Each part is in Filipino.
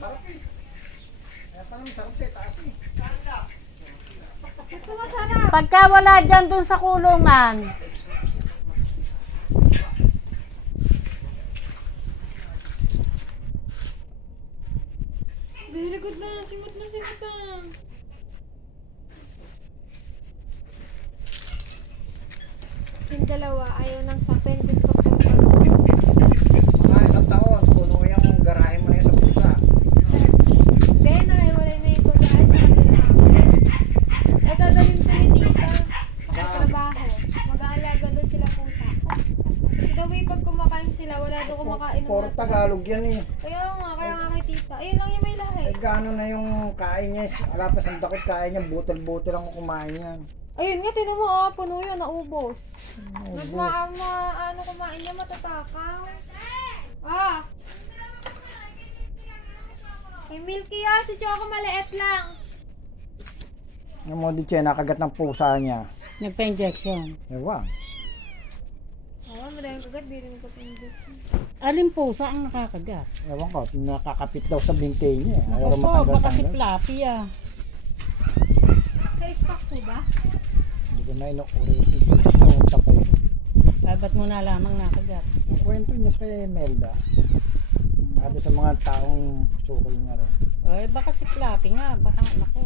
masarap eh. Kaya pala masarap siya, taas eh. Ito masarap. Pagka wala dyan dun sa kulungan, Very good na. Simot na. Yung dalawa, ayaw ng sapin. Gusto ko Mga isang taon, puno yung garahe mo na yun sa pusa. Hindi, nakiwalay na yung bagaan sa kanila. At dadalhin sa ni tita. Makatrabaho. Mag-aalaga doon sila pusa. Kasi daw eh, pag kumakain sila, wala daw kumakain ng Puro mga Tagalog yan eh. Kaya nga kay tita. Ayun lang yung may lahi. Eh, gaano na yung kain niya. Wala pa sa dakot kain niya. Butal-butal ang kumain yan. Ayun nga, tinan mo puno yun, naubos. Ano kumain niya, matatakaw. May Milky si Choco maliit lang. Yung mo di siya, nakagat ng pusa niya. nagpa-injection. Ewan. Madaling kagat, di rin ko pindig. Alin pusa ang nakakagat? Ewan ko, nakakapit daw sa bingkay niya. Ako Ayaw po, matanggal-tanggal. baka si Fluffy ah. Sa ispak po ba? Hindi ko na inukuri. Pumunta pa yun. Ay, ba't mo na lamang nakagat? Ang kwento niya kay Melda. Sabi sa mga taong sukol niya rin. Ay, baka si Fluffy nga. Baka, naku.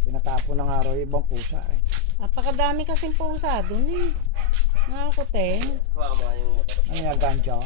Tinatapo ng araw yung ibang pusa eh. Napakadami kasing pusa dun eh. Nakakuteng. Ano yung ganja?